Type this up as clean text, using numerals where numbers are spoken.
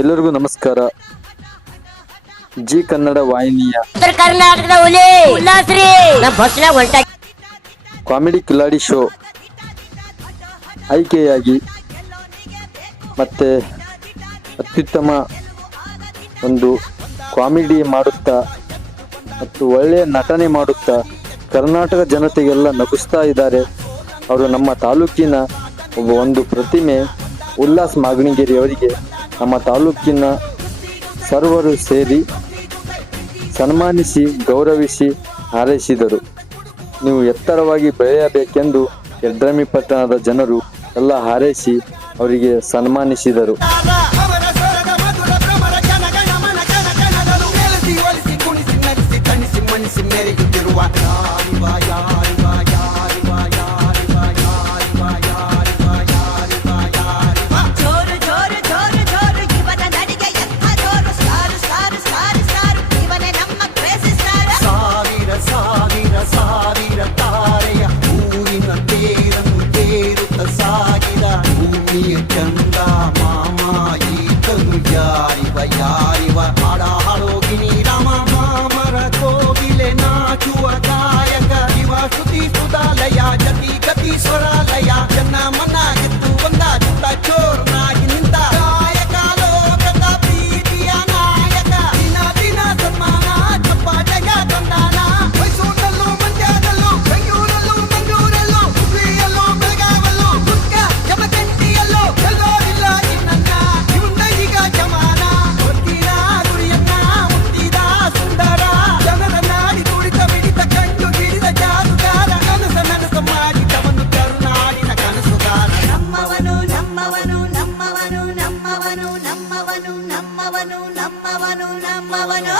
ಎಲ್ಲರಿಗೂ ನಮಸ್ಕಾರ. ಜಿ ಕನ್ನಡ ವಾಹಿನಿಯ ಉತ್ತರ ಕರ್ನಾಟಕದ ಹುಲಿ ಉಲ್ಲಾಸ್ರಿ ನಮ್ಮ ಬಸ್ನಾಗ ಹೊಂಟ ಕಾಮಿಡಿ ಕಿಲಾಡಿ ಶೋ ಆಯ್ಕೆಯಾಗಿ ಮತ್ತೆ ಅತ್ಯುತ್ತಮ ಒಂದು ಕಾಮಿಡಿ ಮಾಡುತ್ತಾ ಮತ್ತು ಒಳ್ಳೆಯ ನಟನೆ ಮಾಡುತ್ತಾ ಕರ್ನಾಟಕ ಜನತೆಗೆಲ್ಲ ನಗಿಸ್ತಾ ಇದ್ದಾರೆ. ಅವರು ನಮ್ಮ ತಾಲೂಕಿನ ಒಂದು ಪ್ರತಿಮೆ ಉಲ್ಲಾಸ್ ಮಾಗಣಿಗೇರಿ ಅವರಿಗೆ ನಮ್ಮ ತಾಲೂಕಿನ ಸರ್ವರು ಸೇರಿ ಸನ್ಮಾನಿಸಿ ಗೌರವಿಸಿ ಹಾರೈಸಿದರು. ನೀವು ಎತ್ತರವಾಗಿ ಬೆಳೆಯಬೇಕೆಂದು ಯಡ್ರಾಮಿ ಪಟ್ಟಣದ ಜನರು ಎಲ್ಲ ಹಾರೈಸಿ ಅವರಿಗೆ ಸನ್ಮಾನಿಸಿದರು. ಚಂದ ಮಾಮ ಈತನು ಯಾರಿವ ಹಾಡ ಹಾಡೋಗಿನಿ ರಾಮ ಮಾಮರ ಕೋಗಿಲೆ ನಾಚುವ ಗಾಯಕ ಇವ ಶ್ರುತಿ ಸುಧಾಲಯ ಜತಿ ಗತಿ ಸ್ವರಾಲಯ ಜನ ಮನ ಗೆದ್ದು ಬಂದ ಚುಟ್ಟ ಚೋರ್ನಾಗಿ ನಿಂತ ಗಾಯಕ ಲೋಕದ ಪ್ರೀತಿಯ ನಾಯಕ ದಿನ ದಿನ ಸನ್ಮಾನ ಚಪ್ಪಾಟೆಯ ತಂದಾನ ಮೈಸೂರಲ್ಲೂ ಮಂಡ್ಯದಲ್ಲೂ ಬೆಂಗಳೂರಲ್ಲೂ ಮಂಗಳೂರಲ್ಲೂ ಹುಬ್ಳಿಯಲ್ಲೂ ಬೆಳಗಾವಲ್ಲೂ ದುರ್ಗ ಯಮಗಂಟಿಯಲ್ಲೂ ಎಲ್ಲೋರಿಲ್ಲ ಇನ್ನನ್ನ ಇವಂದ ಈಗ ಜಮಾನ ಹೊತ್ತಿನ ಗುರಿಯನ್ನ ಮುಟ್ಟಿದ ಸುಂದರ ಜನರ ನಾಡಿ ತುಡಿತ ಬಿಡಿತ ಕಂಡು ಹಿಡಿದ ಜಾದುಗಾರ ಕನಸ ನನಸು ಮಾಡಿದವನು ಕರುನಾಡಿನ ಕನಸುಗಾರ ನಮ್ಮವನು ನಮ್ಮವನು ನಮ್ಮವನು ನಮ್ಮವನು ನಮ್ಮವನು ನಮ್ಮವನು ನಮ್ಮವನು ನಮ್ಮವನು